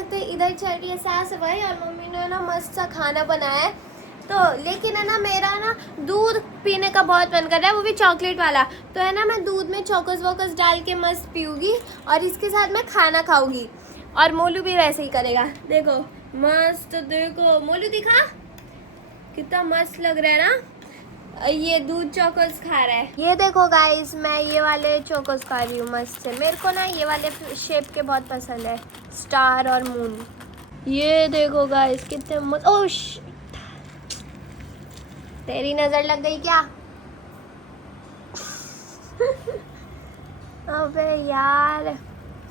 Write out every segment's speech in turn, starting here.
सकते हैं इधर चल रही है साफ सफाई और मम्मी ने ना मस्त सा खाना बनाया है। तो लेकिन है ना मेरा ना दूध पीने का बहुत मन कर रहा है, वो भी चॉकलेट वाला। तो है ना मैं दूध में चॉकस वॉकस डाल के मस्त पीऊँगी और इसके साथ मैं खाना खाऊंगी। और मोलू भी वैसे ही करेगा। देखो मस्त, देखो मोलू दिखा कितना मस्त लग रहा है ना, ये दूध चोकोस खा रहा है। ये देखो गाइस, मैं ये वाले चोकोस खा रही हूँ मस्त से। मेरे को ना ये वाले शेप के बहुत पसंद है, स्टार और मून। ये देखो गाइस कितने मस्त। ओह तेरी नजर लग गई क्या? अबे यार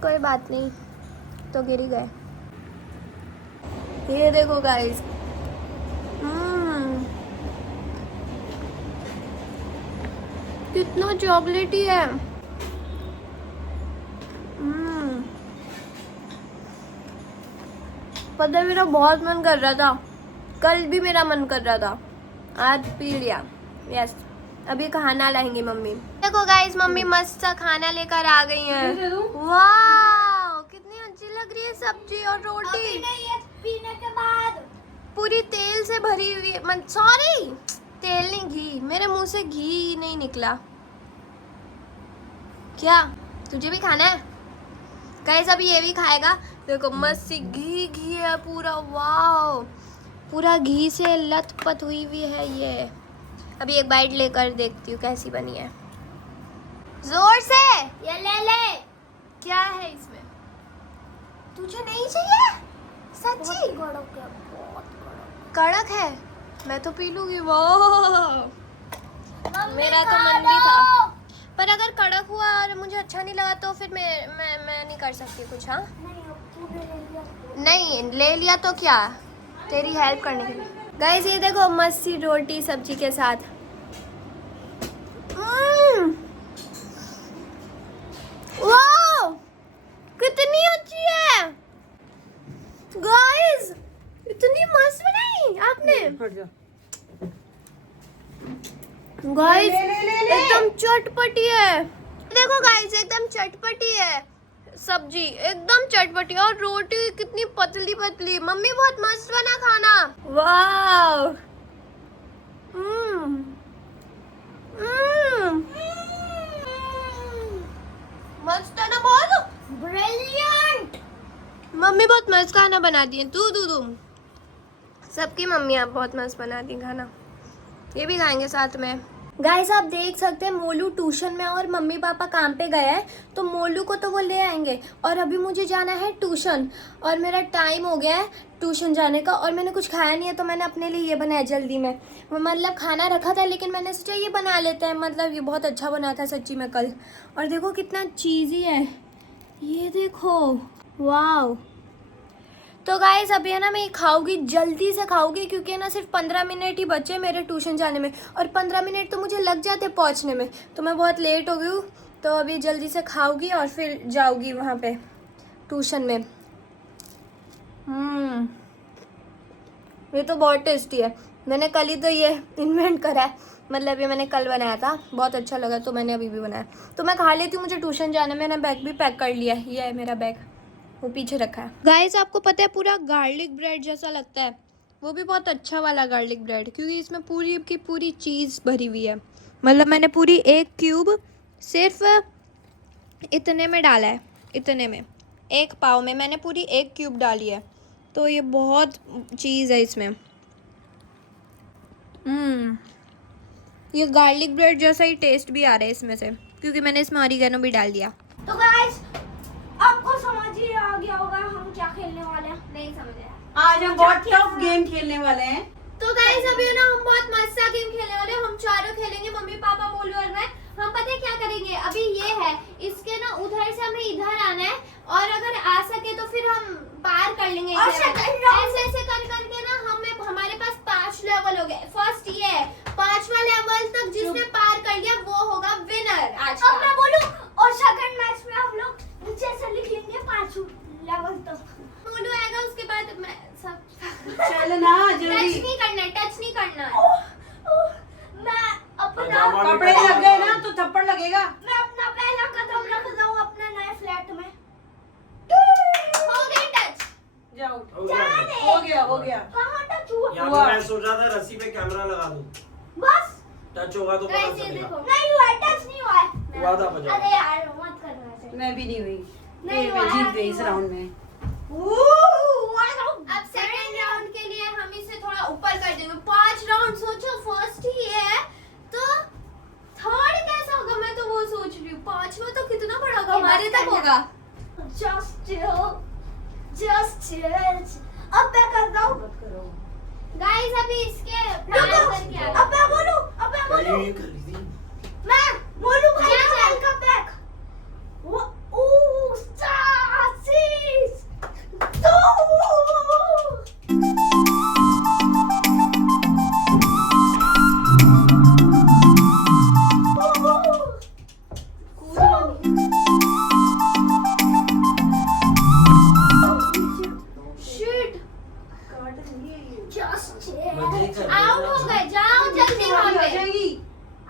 कोई बात नहीं, तो गिर ही गए। ये देखो गाइस, कितना चॉकलेटी है। पता है मेरा बहुत मन कर रहा था, कल भी मेरा मन कर रहा था, आज पी लिया। यस, अभी खाना लाएंगी मम्मी। देखो गाइस, मम्मी मस्त सा खाना लेकर आ गई हैं। वाह कितनी अच्छी लग रही है सब्जी और रोटी। ये पीने के बाद पूरी तेल से भरी हुई है। सॉरी, तेल नहीं, घी। मेरे मुंह से घी नहीं निकला। क्या तुझे भी खाना है? गाइस अभी ये भी खाएगा। देखो मस्त सी घी घी है पूरा। वाह, पूरा घी से लथपथ हुई हुई है ये। अभी एक बाइट लेकर देखती हूँ कैसी बनी है। जोर से ये ले। क्या है इसमें? तुझे नहीं चाहिए? सच्ची? कड़क है, बहुत कड़क। कड़क है? मैं तो पी लूंगी। वाह, मेरा तो खा मन भी लो। था, पर अगर कड़क हुआ और मुझे अच्छा नहीं लगा तो फिर मैं नहीं कर सकती कुछ। हाँ नहीं, अब तूने ले लिया। नहीं, ले लिया तो क्या, तेरी हेल्प करने के लिए। गाइस ये देखो मस्त सी रोटी सब्जी के साथ। वाह कितनी अच्छी है गाइस, इतनी मस्त बनाई आपने गाइस। एकदम चटपटी है। देखो गाइस एकदम चटपटी है सब्जी, एकदम चटपटी। और रोटी कितनी पतली पतली। मम्मी बहुत मस्त बना खाना। वाव, मस्त है ना बहुत। ब्रिलियंट। मम्मी बहुत मस्त खाना बनाती है। तू सबकी मम्मी आप बहुत मस्त बनाती हैं खाना। ये भी खाएंगे साथ में। गाइस आप देख सकते हैं मोलू ट्यूशन में और मम्मी पापा काम पे गए हैं, तो मोलू को तो वो ले आएंगे। और अभी मुझे जाना है ट्यूशन और मेरा टाइम हो गया है ट्यूशन जाने का। और मैंने कुछ खाया नहीं है तो मैंने अपने लिए ये बनाया जल्दी में। मतलब खाना रखा था लेकिन मैंने सोचा ये बना लेते हैं। मतलब ये बहुत अच्छा बना था सच्ची में कल। और देखो कितना चीज़ी है, ये देखो। वाह, तो गाइस अभी है ना मैं खाऊंगी, जल्दी से खाऊंगी क्योंकि है ना सिर्फ 15 मिनट ही बचे मेरे ट्यूशन जाने में। और 15 मिनट तो मुझे लग जाते पहुंचने में, तो मैं बहुत लेट हो गई हूँ। तो अभी जल्दी से खाऊंगी और फिर जाऊंगी वहाँ पे ट्यूशन में। ये तो बहुत टेस्टी है। मैंने कल ही तो ये इन्वेंट करा है, मतलब ये मैंने कल बनाया था, बहुत अच्छा लगा तो मैंने अभी भी बनाया। तो मैं खा लेती हूँ, मुझे ट्यूशन जाना है। मैंने बैग भी पैक कर लिया है, ये है मेरा बैग, वो पीछे रखा है। गाइस आपको पता है पूरा गार्लिक ब्रेड जैसा लगता है, वो भी बहुत अच्छा वाला गार्लिक ब्रेड, क्योंकि इसमें पूरी की पूरी चीज़ भरी हुई है। मतलब मैंने पूरी एक क्यूब सिर्फ इतने में डाला है, इतने में, एक पाव में मैंने पूरी एक क्यूब डाली है। तो ये बहुत चीज़ है इसमें। ये गार्लिक ब्रेड जैसा ही टेस्ट भी आ रहा है इसमें से, क्योंकि मैंने इसमें ऑरिगेनो भी डाल दिया। तो गाइस आपको समझ ही आ गया होगा हम क्या खेलने वाले हैं। नहीं समझ आया। आज हम बहुत टफ गेम खेलने वाले हैं। तो गाइस अभी ना हम बहुत मस्त सा गेम खेलने वाले हैं। हम चारों खेलेंगे, मम्मी पापा मोलू और मैं। हम पता है क्या करेंगे, अभी ये है, इसके ना उधर से हमें इधर आना है और अगर आ सके तो फिर हम पार कर लेंगे। ऐसे ऐसे कर करके ना हमें, हमारे पास 5 लेवल हो गए। फर्स्ट ये है, 5वां लेवल तक जिसने पार कर लिया वो होगा विनर आज का। अब मैं बोलूं, और सेकंड मैच में हम लोग नीचे से लिख लेंगे 5 लेवल तक। मोलू आएगा उसके बाद मैं सब चल ना टच जल्दी। नहीं करना, टच नहीं करना। मैं अपना कपड़े लग गए ना तो थप्पड़ लगेगा। मैं अपना पहला कदम रख रहा हूँ अपने नए फ्लैट में। हो गई टच। जाओ हो गया। हो गया कहाँ टच हुआ? यहाँ पे मैं सोच रहा था रस्सी पे कैमरा लगा दूं, बस टच होगा तो पता गाइस ये चलेगा। देखो नहीं हुआ, टच नहीं हुआ है। हुआ था पजामा। अरे यार मत करना ऐसे। मैं भी नहीं हुई नहीं ये हुआ, मैं जीत गई नहीं इस हुआ। राउंड में। अब सेकंड राउंड के लिए हम इसे थोड़ा ऊपर कर देंगे। 5 राउंड सोचो, फर्स्ट ही है तो थर्ड कैसा होगा, मैं तो वो सोच रही हूँ। 5वां तो कितना बड़ा होगा, हमारे तक होगा। Just chill. अब मैं करता हूँ। मत करो। गाइस अभी इसके रुको, करके आ अब मैं बोलूं। ये कर ली थी। मैं बोलूं भाई क्या का चल? Welcome back. सासिस दो। शिट, Just मजे chill. कर। आउट हो गए। जाओ जल्दी वहां आ पे। जाएगी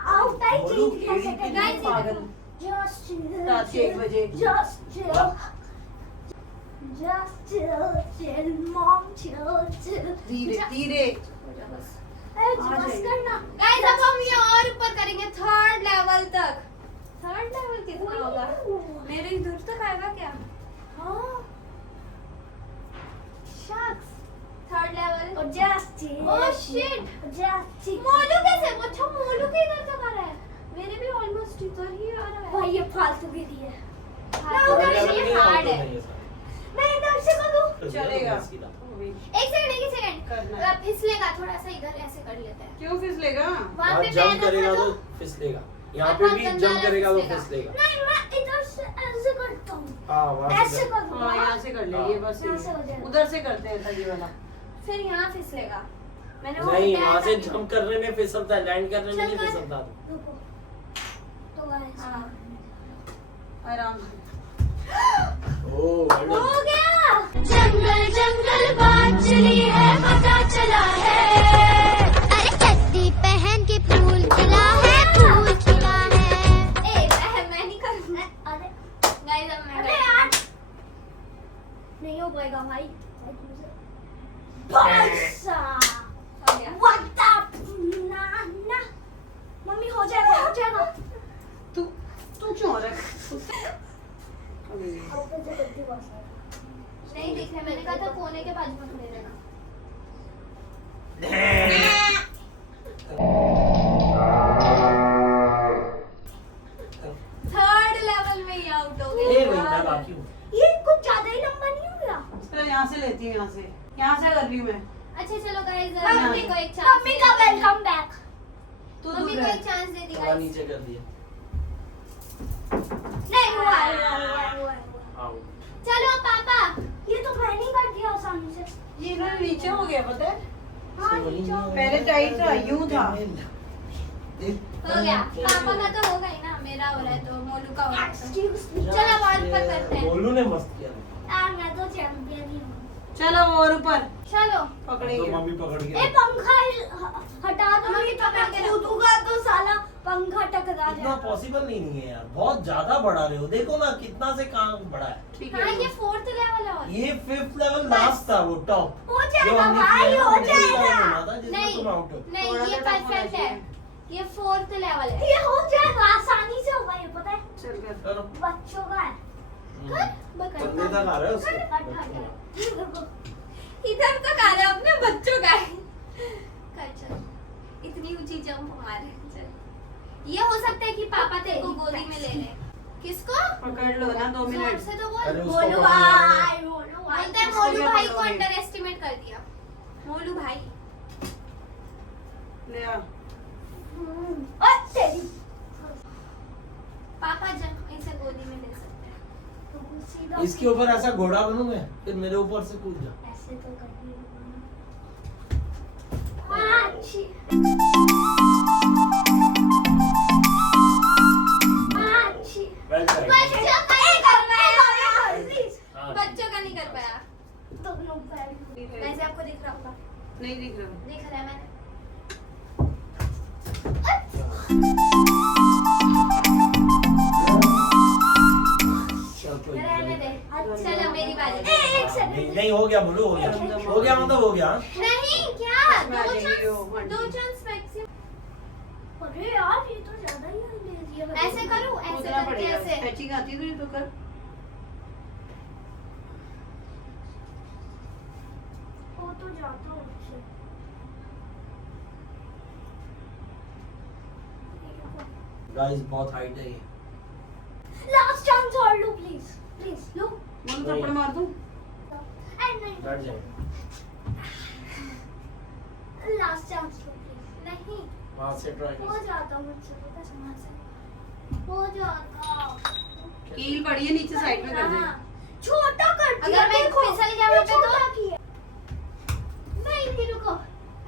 Out I बोलूं, think एड़ी पे Guys, पागल। Just chill. रात के 1 बजे। Just chill. Just chill. Mom, chill. धीरे धीरे अरे आ बस जाएगी। करना। गाइस अब हम ये और ऊपर करेंगे, थर्ड लेवल तक। थर्ड लेवल कितना होगा? मेरे दूर तक आएगा क्या? हाँ। Sucks, third level. Just chill. Oh shit! Just chill. मोलू कैसे? वो अच्छा मोलू के इधर तक आ रहा है। मेरे भी ऑलमोस्ट इधर ही आ रहा है। भाई ये फालतू गिरी है। हाँ, थर्ड तो लेवल ये में हार्ड out है। होना ये सारे। मैं इधर से करूँ। चलेगा इसकी तरह। एक सेकंड करना है। फिसलेगा थोड़ा सा, इधर ऐसे कर लेते हैं। क्यों फिसलेगा? वहाँ आप पे जंप पैर करेगा रखा तो तो फिसलेगा, यहाँ और पे बहुत भी गंदा जंप करेगा तो फिसलेगा। फिसलेगा। नहीं मैं इधर से ऐसे करता हूँ। हाँ वहाँ ऐसे से करूँ। हाँ यहाँ से कर लेंगे बस यहाँ से हो जाएगा। उधर से करते हैं तभी वाला। फिर यहाँ फिसलेगा। मैंने वो नहीं, बताया वहाँ था से कि- जंप करने में फिसलता है, लैंड करने में चल नहीं कर। फिसलता। रुको। तो guys, हाँ। आराम से। ओह हो गया। जंगल जंगल बात चली है, पता चला है। अरे चड्डी पहन के फूल खिला है, फूल खिला है। मैं नहीं करूँगा। अरे गाइस अब मैं अरे यार नहीं हो पाएगा भाई। पैसा हो गया। What up ना मम्मी हो जाएगा। तू तू क्यों हो रहा है? नहीं दिख रहा, मैंने कहा था कोने के बाजू में खड़े रहना। थर्ड लेवल में ही आउट हो ए गए। भाई मैं बाकी हूँ। ये कुछ ज्यादा ही लंबा नहीं हो गया। चलो यहाँ से लेती हूँ, यहाँ से कर रही हूँ मैं। अच्छा चलो गाइस, मम्मी- मम्मी को एक चांस। मम्मी का वेलकम बैक। तू मम्मी दूर को रह। एक चांस दे दी थोड़ा गाइस। नीचे कर दिया। नहीं हुआ। आउट। चलो पापा। ये तो मैंने ही कर दिया आसानी से। ये ना नीचे हो गया पता है? हाँ नीचे हो गया। पहले टाइट था, यूं था। हो गया। पापा का तो होगा ही ना, मेरा हो रहा है तो मोलू का हो रहा है तो। Excuse me। चलो अब और ऊपर करते हैं। गोलू ने मस्त किया। यार मैं तो चैंपियन ही हूँ। चलो और ऊपर चलो तो पकड़ेंगे। मम्मी पकड़ ए के। पंखा हटा दो, मम्मी नहीं तो पकड़ के मैं रखो। कूदूंगा तो साला पंखा टकरा इतना जाएगा। पॉसिबल नहीं है यार, बहुत ज्यादा बढ़ा रहे हो। देखो ना कितना से काम बढ़ा है। ठीक हाँ है ये 4th लेवल है और ये 5th लेवल लास्ट था, वो टॉप। हो जाएगा भाई, हो जाएगा। नहीं तुम आउट हो। नहीं थोड़ा ये सा tough परफेक्ट होना है। ये 4th लेवल है। ये हो जाएगा, आसानी से होगा, ये पता है चल कर। चलो। बच्चों का है। बंदे तक आ रहा है उसके। इधर तो काले अपने बच्चों का है। कर चल, इतनी ऊंची जंप मारे। चल ये हो सकता है कि पापा तेरे को गोदी में ले ले। किसको? पकड़ लो ना 2 जोर मिनट। से तो अरे बोल। उसको बोलो पकड़ना है। भाई, बोलो भाई। बोलता है इसको मोलू क्या भाई को पकड़ोगे? अंडर एस्टिमेट कर दिया। मोलू भाई। ले आ। और तेरी पापा जब इसे गोदी में ले सकते हैं। तो सीधा इसके ऊपर ऐसा घोड़ा बनूं मैं, फिर मेरे ऊपर से कूद जा। ऐसे तो करनी है। अच्छी अच्छी वेल बच्चों का नहीं कर पाया। बच्चों का नहीं कर पाया। दोनों पैर ठीक है। वैसे आपको दिख रहा होगा। नहीं दिख रहा। दिख रहा है मैंने। चल कोई रहने दे। चलो मेरी बारी। एक सेकंड। नहीं नहीं, हो गया बोलो, हो गया मतलब हो गया। नहीं क्या, मैं आ दो जाएगी वो, हाँ चांस, जी। दो चांस मैक्सिमम। अरे यार ये तो ज्यादा ही ले दिया। ऐसे करूं, ऐसे उतना करके पड़ेगा। ऐसे। स्ट्रेचिंग आती है तुझे तो कर। हो तो जाता हूँ उससे। गाइस बहुत हाइट है ये। लास्ट चांस और लो प्लीज, प्लीज लो। बोलो थप्पड़ मार दूं। नहीं, बैठ जाए। Last chance low please. नहीं वहां से ट्राई हो जाता मुझसे, पता समझ से हो जाता। कील पड़ी है नीचे साइड में कर दे। हाँ, छोटा कर दिया। अगर मैं देखो, फिसल गया वहाँ पे तो? छोटा किया। नहीं नहीं रुको,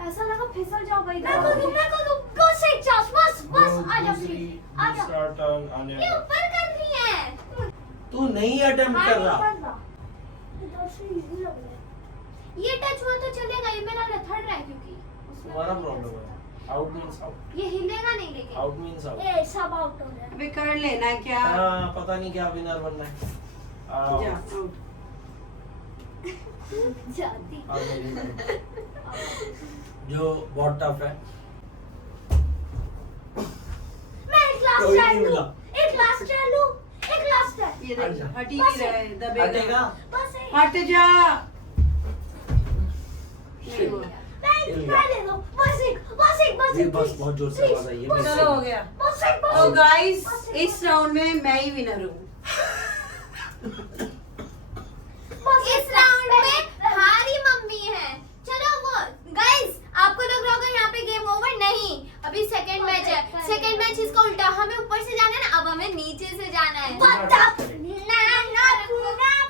ऐसा लगा फिसल जाओगा इधर। मैं कर दूं बस एक चांस, बस आ जा प्लीज, आ जा। दूसरा टर्न आने ये वाला। ऊपर कर रही है। तू नहीं अटेम्प्ट कर रहा। इधर से इजी लग रहा है। ये टच हुआ तो चलेगा, ये मेरा लथड़ रहा है क्योंकि तुम्हारा प्रॉब्लम है। आउट मींस आउट, ये हिलेगा नहीं लेकिन। Out means out. ए सब आउट हो रहा है। अबे कर लेना है क्या? हाँ पता नहीं क्या विनर बनना है। आओ। जा आउट। जाती। आओ मेरी बारी। जो बहुत टफ है। मैं एक लास्ट कोई ट्राई नहीं लूं, मिला। एक लास्ट ट्राई लूं, एक लास्ट ट्राई। ये हट देख जा। हटी नहीं रहा है, दबेगा। हटेगा। बस एक। हट जा। Shit. मैं एक ट्राई ले लो, बस एक, बस एक, बस ये एक। बस please, बहुत जोर से please, आवाज आई है। बस चलो हो गया। बस एक, बस तो एक। गाइस इस राउंड में मैं ही विनर हूँ। बस इस एक राउंड में हारी मम्मी है। चलो वो गाइस, आपको लग रहा होगा यहाँ पे गेम ओवर, नहीं, अभी सेकंड मैच है। सेकंड मैच इसका उल्टा, हमें ऊपर से जाना है ना, अब हमें नीचे से जाना है। पता ना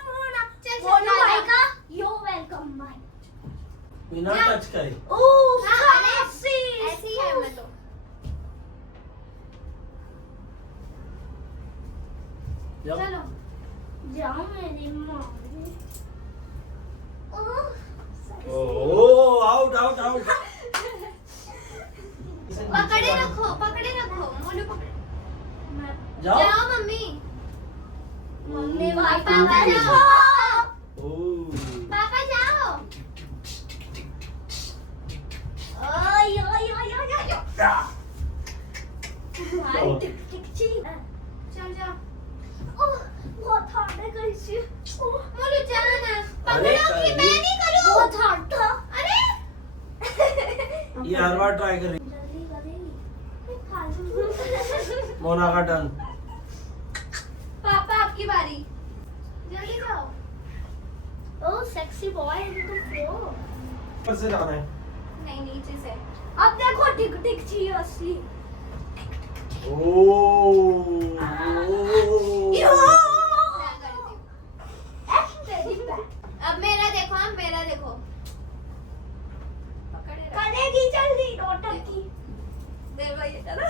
पूरा चल बोलो चल, भाई का यो वेलकम भाई। बिना जा। टच करे। ओह हाँ, अरे, सासी ऐसे ही है मैं तो। जाओ। चलो जाओ मेरी माँ। ओह आउट आउट आउट। पकड़े रखो मोलू पकड़े। जाओ। जाओ मम्मी। मम्मी पापा भाई जाओ। ओह पापा जाओ। ओय ओय ओय ओय ओय भाई ओ। टिक टिक ची। चल जाओ। ओह बहुत हार्ड है कैसे। मोलू चलो ना। अरे, पकड़ो कि मैं नहीं करूँ। बहुत हार्ड था। अरे ये हर बार ट्राई करें। जल्दी करेगी फालतू। मोना का टर्न। पापा आपकी बारी, जल्दी जाओ। ओह सेक्सी बॉय तुम प्रो। ऊपर से जाना है। नहीं नीचे से। अब देखो टिक टिक ची असली। ओह यो मैं करती हूँ। तेरी बैक अब मेरा देखो, हम मेरा देखो। पकड़े रखो। करेगी जल्दी नोटक की। दे भाई ये करो।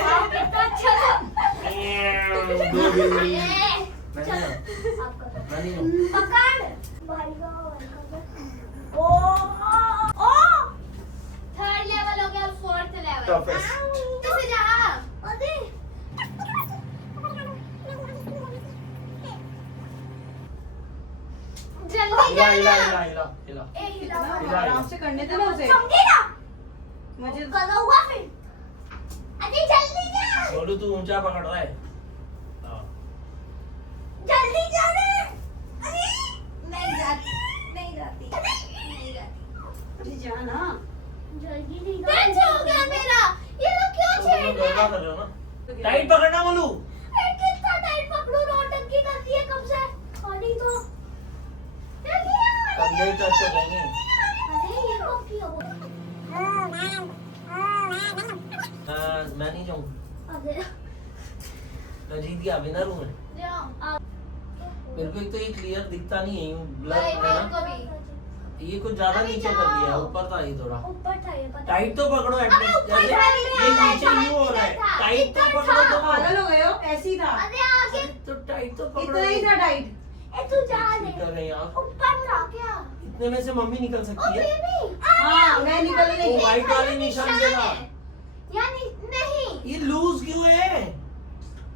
वाह कितना अच्छा था। दो बिल्ली। ये, मैं चलो नहीं हूँ। आप करो। मैं नहीं हूँ। पकड़ भाई का वेलकम। ओ थर्ड लेवल हो गया, फोर्थ लेवल। Toughest. कैसे जा? अरे जल्दी हिला हिला जाना। हिला हिला हिला। ए हिला आराम से करने दे ना उसे। समझी ना मुझे करो हुआ फिर। अरे जल्दी जा बोलू तू ऊंचा पकड़ रहा है। हाँ। जल्दी जा रे। अरे नहीं जाती, नहीं जाती, नहीं जाती। अरे जा ना। जल्दी नहीं बेंच हो गया मेरा। ये लोग क्यों तो छेड़ तुम रहे गड़बड़ हैं? कर रहे हो ना। टाइट पकड़ना बोलू। ए, कितना टाइट पकड़ू नौटंकी करती है कब से। खाली तो जल्दी आ, कंधे टच हो जाएंगे। अरे ये कब किया वो। मैं नहीं जाऊँ। अरे मैं जीत गया, विनर हूँ मैं। जाओ। मेरे को एक तो ये क्लियर दिखता नहीं है, यूं ब्लर भाई, है मेरे ना। को भी। ये कुछ ज्यादा अभी नीचे कर दिया, जाओ। ऊपर था ये थोड़ा। ऊपर था ये पता। टाइट तो पकड़ो अबे एटलीस्ट। ऊपर जैसे था, मेरे ये हाथ नीचे में यूं हो रहा है। था। टाइट तो इतना पकड़ो था। तो पागल हो गए हो, ऐसे ही था। अरे आगे। तो टाइट तो पकड़ो। इतना ही था टाइट। ए तू जा रे। कर रहे हैं आप। ऊपर था क्या। इतने में से मम्मी निकल ओ सकती है। बेबी हाँ मैं निकल वो गई। व्हाइट वाले निशान से ना। यानी नहीं। ये लूज क्यों है?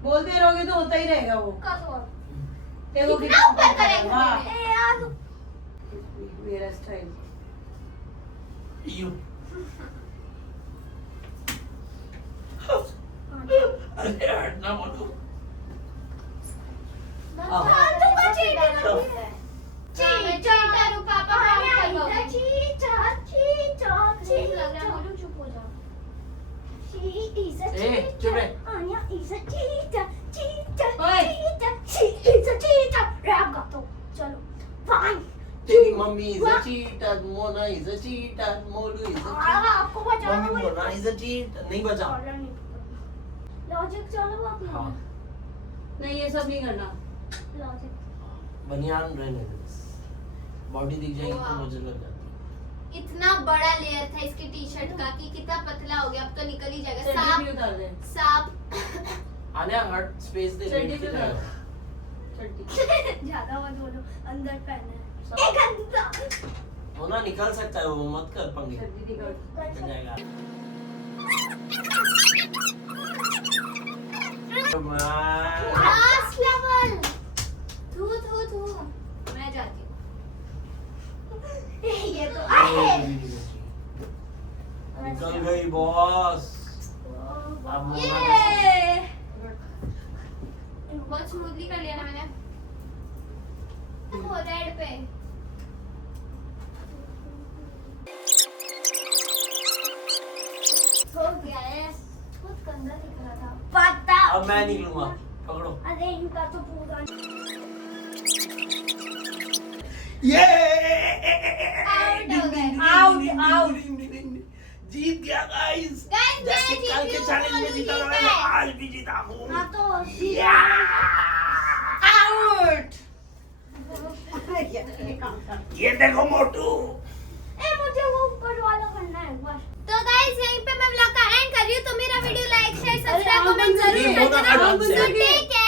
बोलते रहोगे तो होता ही रहेगा वो। का तो देखो कितना ऊपर करेंगे हाँ ए यार मेरा स्टाइल यू अरे हटना बोलो तुमको चीटर चीटर पापा चीटर चीटर चीटर लग रहा है चुप हो जाओ She is a ए, चुप रह। cheater. Anya is a cheater. Cheater. ओए। Cheater. She is a cheater. Rap गा दो। चलो. Fine. तेरी mummy is a cheater, Mona is a cheater, Molu is a आपको चीटर, बचाना मम्मी वही मोना इज अ चीटर। नहीं बचा। लॉजिक चलो आप हाँ नहीं ये सब नहीं करना लॉजिक बनियान रहने दे, बॉडी दिख जाएगी तो मुझे लग जाती इतना बड़ा लेयर था इसकी टी शर्ट का कि कितना पतला हो गया, अब तो निकल ही जाएगा। चड्डी भी सांप उतार दे सांप आलिया हट स्पेस दे चड्डी बैठ के भी उतार जाएगा। चड्डी ज्यादा मत बोलो अंदर पहना है सब- एक अंदर होना निकल सकता है वो, मत कर पंगे, चड्डी निकाल निकल जाएगा। Last level. थू थू थू मैं जाती हूँ। ये तो निकल गई बॉस। अब मोना ये बहुत स्मूथली कर लिया ना मैंने। वो रेड पे हो गया है बहुत गंदा दिख रहा था पता अब मैं निकलूंगा, पकड़ो। अरे इनका तो पूरा ये आउट हो गए। Out, out. जीत गया गाइस। Guys, मैं जैसे जीत कल गई के हूँ, चैलेंज में मोलू जीता था जीत मैं, है। आज भी जीता हूँ। हाँ तो आउट ये देखो मोटू। ए मुझे वो ऊपर वाला करना है एक बार तो गाइस यहीं पे मैं व्लॉग का एंड कर रही हूँ। तो मेरा वीडियो लाइक शेयर अरे सब्सक्राइब कमेंट आंगन जरूर ये मोना करना। का डांस है। So take care.